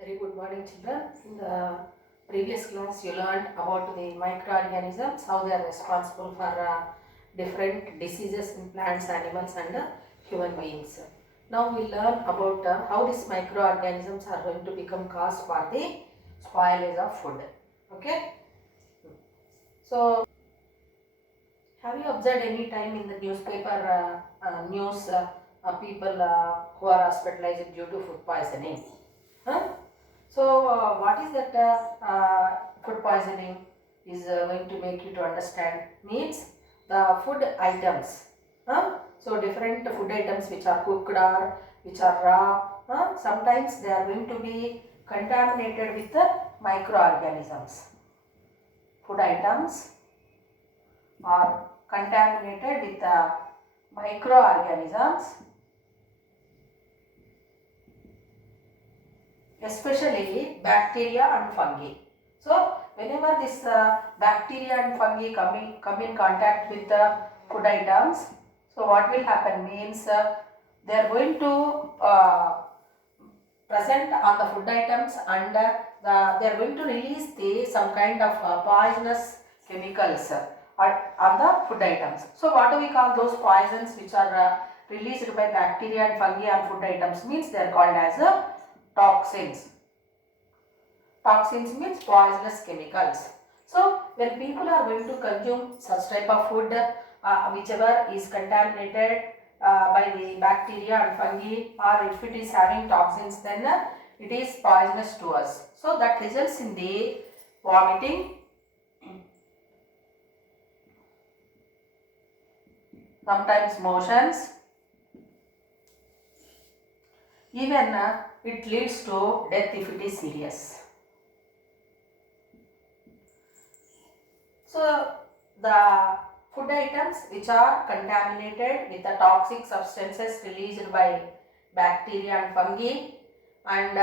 Very good morning, children. In the previous class, you learned about the microorganisms, how they are responsible for different diseases in plants, animals, and human beings. Now we learn about how these microorganisms are going to become cause for the spoilage of food. Okay. So, have you observed any time in the newspaper news people who are hospitalized due to food poisoning? Huh? So, what is that food poisoning is going to make you to understand means the food items. So, different food items which are cooked or which are raw, sometimes they are going to be contaminated with the microorganisms. Food items are contaminated with the microorganisms, especially bacteria and fungi. So, whenever this bacteria and fungi come in contact with the food items, so what will happen means they are going to present on the food items and they are going to release some kind of poisonous chemicals on the food items. So, what do we call those poisons which are released by bacteria and fungi on food items means they are called as toxins. Toxins means poisonous chemicals. So, when people are going to consume such type of food, whichever is contaminated by the bacteria and fungi, or if it is having toxins, then it is poisonous to us. So, that results in the vomiting, sometimes motions, even it leads to death if it is serious. So, the food items which are contaminated with the toxic substances released by bacteria and fungi, and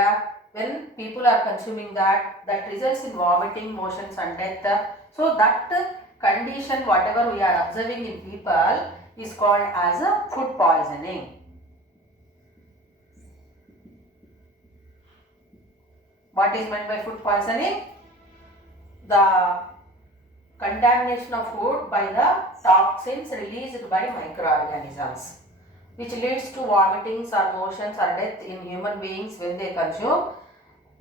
when people are consuming that results in vomiting, motions and death. So, that condition whatever we are observing in people is called as a food poisoning. What is meant by food poisoning? The contamination of food by the toxins released by microorganisms, which leads to vomitings or motions or death in human beings when they consume.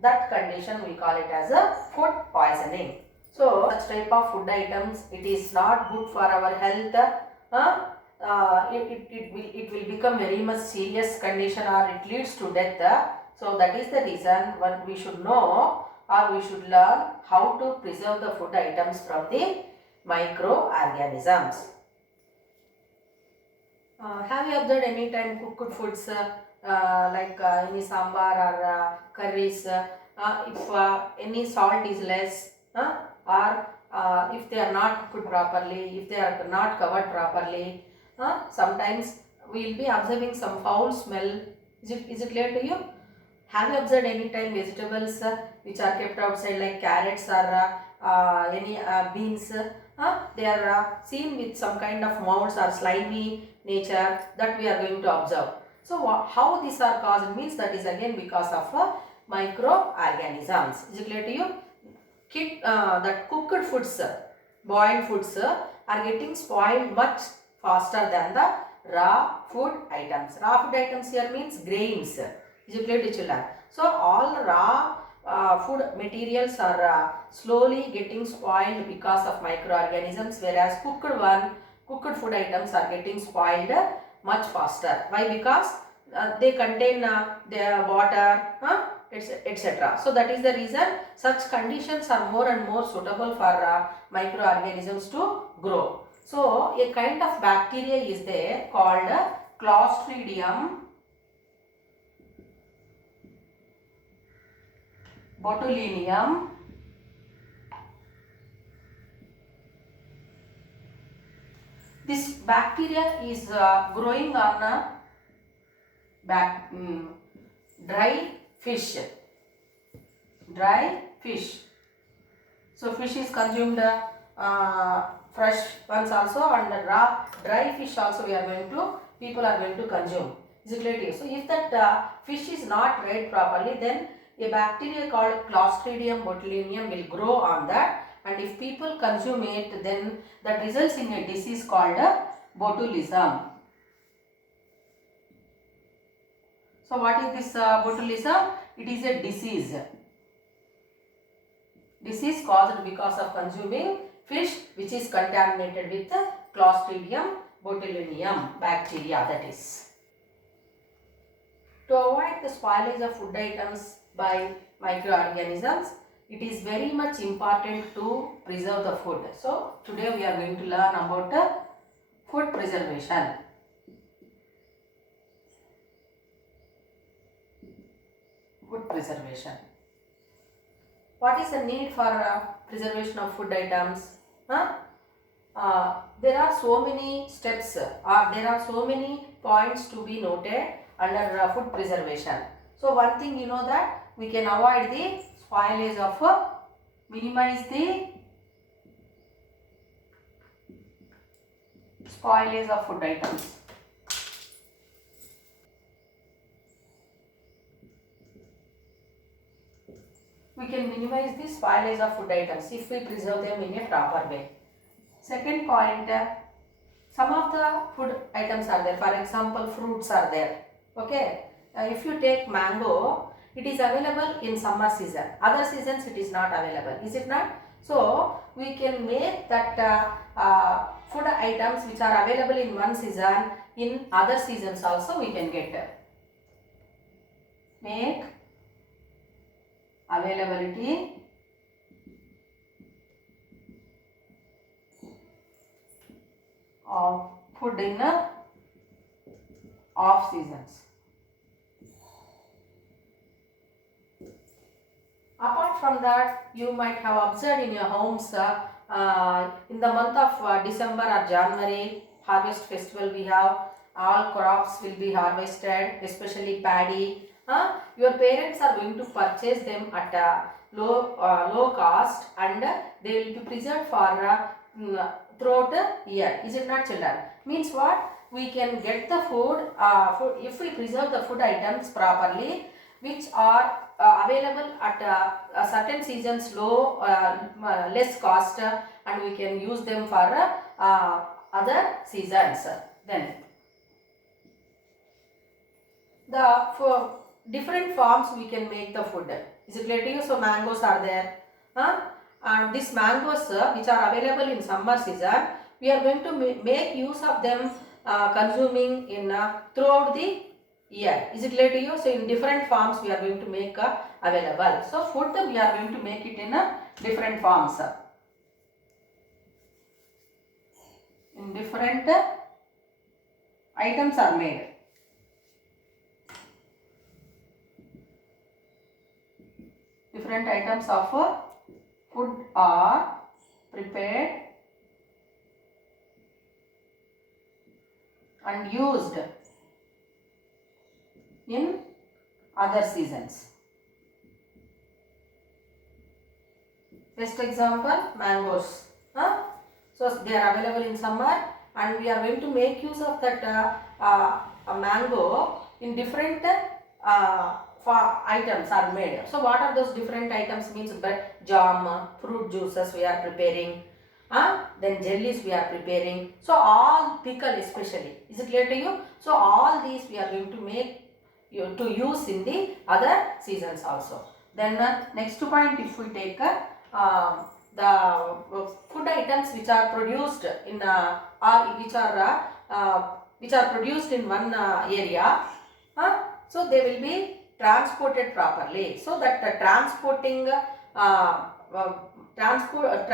That condition we call it as a food poisoning. So, such type of food items, it is not good for our health. It will become very much serious condition or it leads to death. So, that is the reason what we should know or we should learn how to preserve the food items from the microorganisms. Have you observed any time cooked foods like any sambar or curries, if any salt is less or if they are not cooked properly, if they are not covered properly, sometimes we will be observing some foul smell. Is it clear to you? Have you observed any time vegetables which are kept outside like carrots or any beans? They are seen with some kind of molds or slimy nature that we are going to observe. So, how these are caused means that is again because of microorganisms. Is it clear to you? That cooked foods, boiled foods are getting spoiled much faster than the raw food items. Raw food items here means grains. Is it clear to children? So, all raw food materials are slowly getting spoiled because of microorganisms, whereas cooked food items are getting spoiled much faster. Why? Because they contain their water, etc. So, that is the reason such conditions are more and more suitable for microorganisms to grow. So, a kind of bacteria is there called Clostridium botulinum. This bacteria is growing on a dry fish. So, fish is consumed fresh ones also, and raw dry fish also people are going to consume. Is it clear to you? So, if that fish is not dried properly, then a bacteria called Clostridium botulinum will grow on that, and if people consume it, then that results in a disease called botulism. So what is this botulism? It is a disease caused because of consuming fish which is contaminated with Clostridium botulinum bacteria, that is. To avoid the spoilage of food items by microorganisms, it is very much important to preserve the food. So today we are going to learn about food preservation. Food preservation. What is the need for preservation of food items? There are so many steps, there are so many points to be noted under food preservation. So one thing you know that we can avoid the spoilage of, minimize the spoilage of food items. We can minimize the spoilage of food items if we preserve them in a proper way. Second point, some of the food items are there. For example, fruits are there. Okay, if you take mango, it is available in summer season. Other seasons it is not available. Is it not? So we can make that food items which are available in one season, in other seasons also we can get. Make availability of food in off seasons. Apart from that, you might have observed in your homes, in the month of December or January, harvest festival we have, all crops will be harvested, especially paddy. Your parents are going to purchase them at a low cost, and they will be preserved for throughout the year. Is it not, children? Means what? We can get the food, if we preserve the food items properly, which are available at a certain seasons less cost, and we can use them for other seasons. Then for different forms we can make the food. Is it clear to you? So mangoes are there, and these mangoes which are available in summer season, we are going to make use of them consuming in throughout the year. Is it clear to you? So in different forms we are going to make available. So food we are going to make it in different forms. In different items are made. Different items of food are prepared and used in other seasons. Best example, mangoes. So they are available in summer, and we are going to make use of that mango in different items are made. So what are those different items? Means jam, fruit juices we are preparing, then jellies we are preparing. So all pickle especially. Is it clear to you? So all these we are going to make to use in the other seasons also. Then next point, if we take the food items which are produced in which are produced in one area, so they will be transported properly, so that the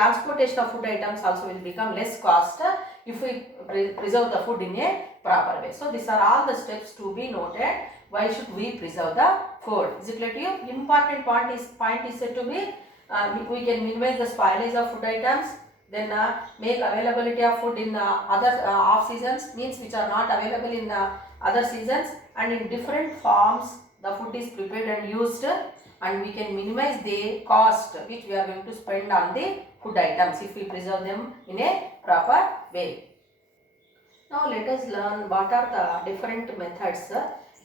transportation of food items also will become less cost if we preserve the food in a proper way. So these are all the steps to be noted. Why should we preserve the food? Is it clear to you? Important point is said to be we can minimize the spoilage of food items, then make availability of food in other off seasons, means which are not available in other seasons, and in different forms the food is prepared and used, and we can minimize the cost which we are going to spend on the food items if we preserve them in a proper way. Now let us learn what are the different methods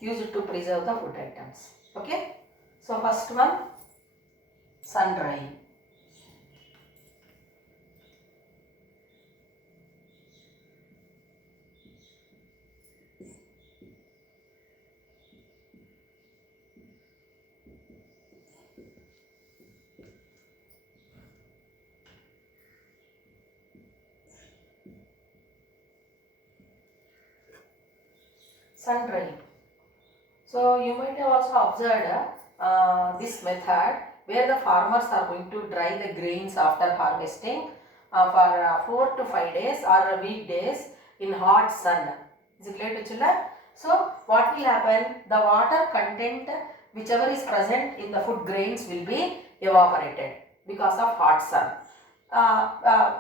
used to preserve the food items. Okay. So first one, sun drying. Sun drying. So you might have also observed this method where the farmers are going to dry the grains after harvesting for 4 to 5 days or weekdays in hot sun. Is it clear to children? So what will happen? The water content whichever is present in the food grains will be evaporated because of hot sun.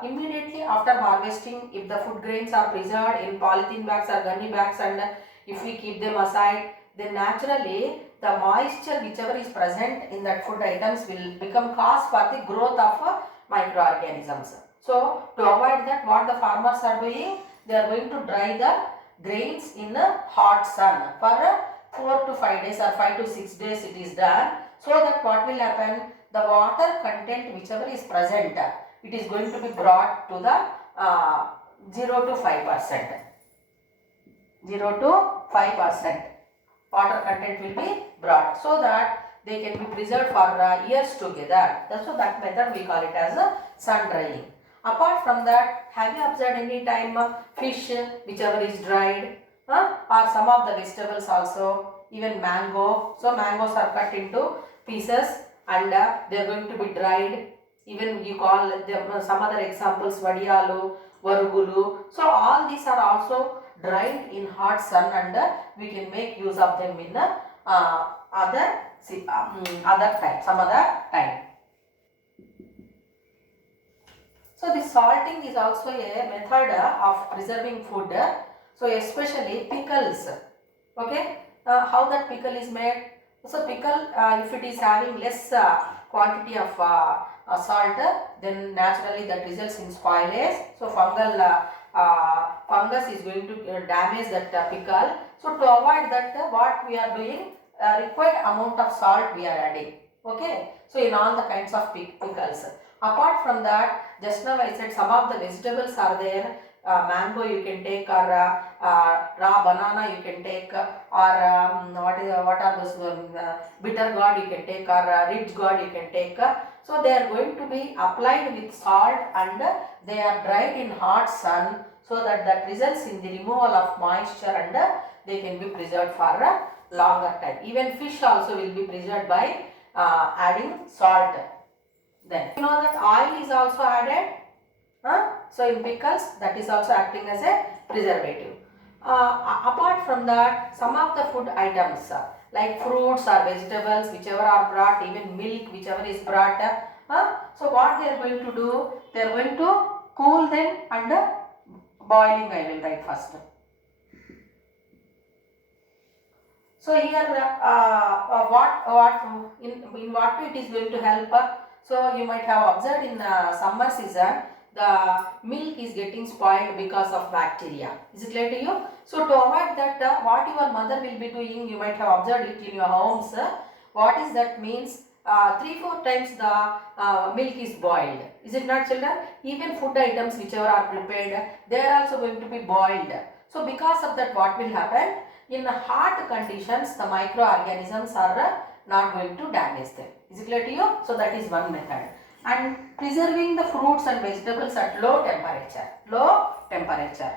Immediately after harvesting, if the food grains are preserved in polythene bags or gunny bags, and if we keep them aside, then naturally the moisture whichever is present in that food items will become cause for the growth of microorganisms. So to avoid that, what the farmers are doing, they are going to dry the grains in a hot sun for 4 to 5 days or 5 to 6 days it is done, so that what will happen, the water content whichever is present, it is going to be brought to the 0 to 5%. 0 to 5% water content will be brought, so that they can be preserved for years together. So that method we call it as a sun drying. Apart from that, have you observed any time fish whichever is dried, or some of the vegetables also, even mango. So mangoes are cut into pieces and they are going to be dried. Even you call them some other examples, vadiyalu, varugulu. So all these are also dried in hot sun, and we can make use of them in other time, some other time. So this salting is also a method of preserving food. So especially pickles. Okay, how that pickle is made? So pickle, if it is having less quantity of salt, then naturally that results in spoilage. So fungal fungus is going to damage that pickle. So to avoid that, what we are doing, required amount of salt we are adding. Okay, so in all the kinds of pickles. Apart from that, just now I said some of the vegetables are there. Mango you can take, or raw banana you can take, or what are those bitter gourd you can take, or ridge gourd you can take. So they are going to be applied with salt, and they are dried in hot sun, so that results in the removal of moisture, and they can be preserved for a longer time. Even fish also will be preserved by adding salt. Then you know that oil is also added. So in pickles, that is also acting as a preservative. Apart from that, some of the food items like fruits or vegetables whichever are brought, even milk whichever is brought, so what they are going to do, they are going to cool them under boiling. I will write first. So here in what way it is going to help? So you might have observed in summer season, the milk is getting spoiled because of bacteria. Is it clear to you? So to avoid that, what your mother will be doing, you might have observed it in your homes. What is that means? 3-4 times the milk is boiled. Is it not, children? Even food items whichever are prepared, they are also going to be boiled. So because of that, what will happen? In hot conditions, the microorganisms are not going to damage them. Is it clear to you? So that is one method. And preserving the fruits and vegetables at low temperature. Low temperature.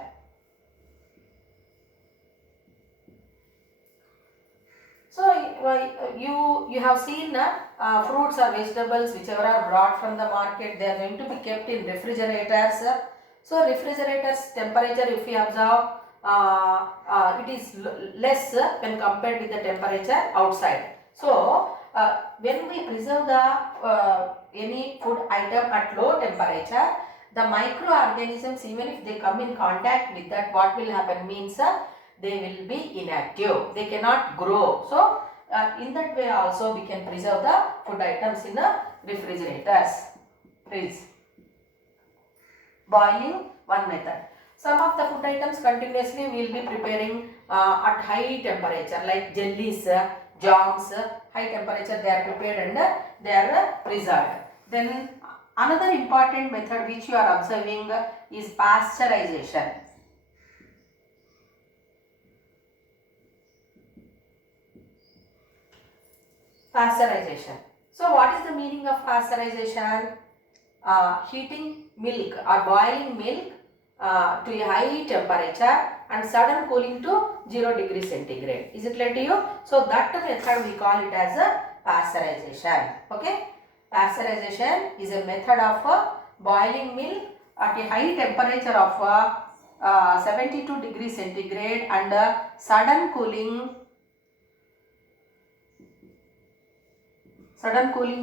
So you have seen fruits or vegetables whichever are brought from the market, they are going to be kept in refrigerators. So refrigerators temperature, if we observe, it is less when compared with the temperature outside. So when we preserve the any food item at low temperature, the microorganisms, even if they come in contact with that, what will happen means they will be inactive. They cannot grow. So in that way also we can preserve the food items in the refrigerators. Please. Boiling, one method. Some of the food items continuously we will be preparing at high temperature, like jellies. jams, high temperature they are prepared and they are preserved. Then another important method which you are observing is pasteurization. Pasteurization. So what is the meaning of pasteurization? Heating milk or boiling milk to a high temperature and sudden cooling to 0 degree centigrade. Is it clear to you? So that method we call it as a pasteurization. Okay. Pasteurization is a method of boiling milk at a high temperature of 72 degree centigrade and sudden cooling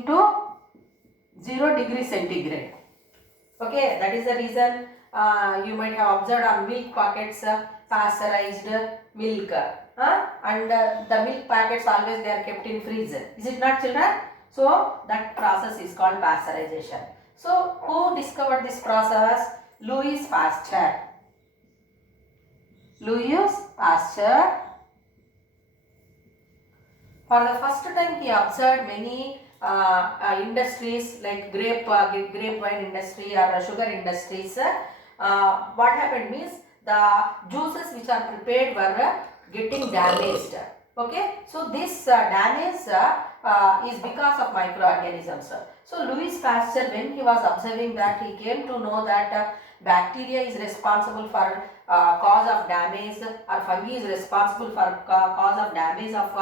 to 0 degree centigrade. Okay, that is the reason you might have observed on milk packets pasteurized milk, and the milk packets always they are kept in freezer. Is it not, children? So that process is called pasteurization. So who discovered this process? Louis Pasteur. Louis Pasteur. For the first time, he observed many industries like grapevine industry or sugar industries. What happened means the juices which are prepared were getting damaged. Okay, so this damage is because of microorganisms. So Louis Pasteur, when he was observing that, he came to know that bacteria is responsible for cause of damage, or fungi is responsible for cause of damage of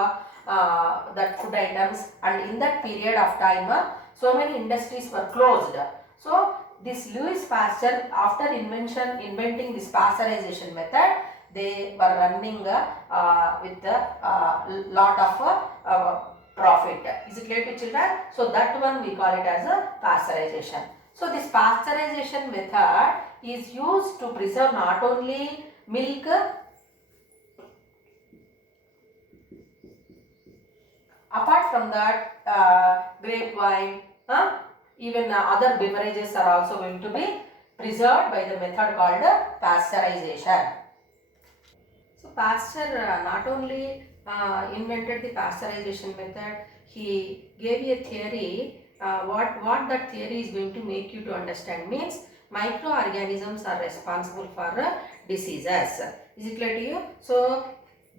that food items, and in that period of time so many industries were closed. So this Louis Pasteur, after inventing this pasteurization method, they were running with a lot of profit. Is it clear to children? So that one we call it as a pasteurization. So this pasteurization method is used to preserve not only milk, apart from that grapevine, even other beverages are also going to be preserved by the method called pasteurization. So Pasteur not only invented the pasteurization method, he gave a theory. What that theory is going to make you to understand means microorganisms are responsible for diseases. Is it clear to you? So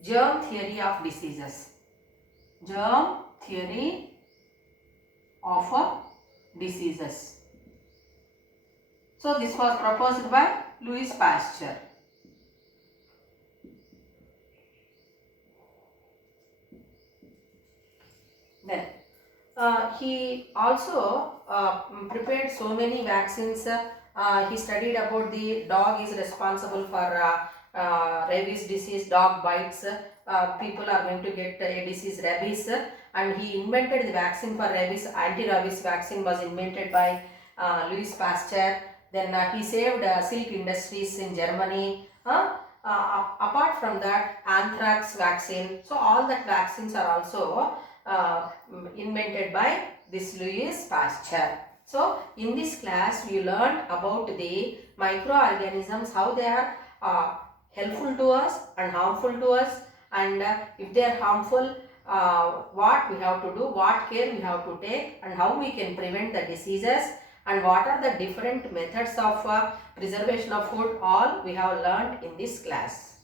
germ theory of diseases. Germ theory of diseases. So this was proposed by Louis Pasteur. Then he also prepared so many vaccines. He studied about the dog is responsible for rabies disease, dog bites. People are going to get a disease rabies, and he invented the vaccine for rabies. Anti-rabies vaccine was invented by Louis Pasteur. Then he saved silk industries in Germany. Apart from that, anthrax vaccine. So all that vaccines are also invented by this Louis Pasteur. So in this class we learned about the microorganisms, how they are helpful to us and harmful to us, and if they are harmful, what we have to do, what care we have to take, and how we can prevent the diseases, and what are the different methods of preservation of food. All we have learned in this class.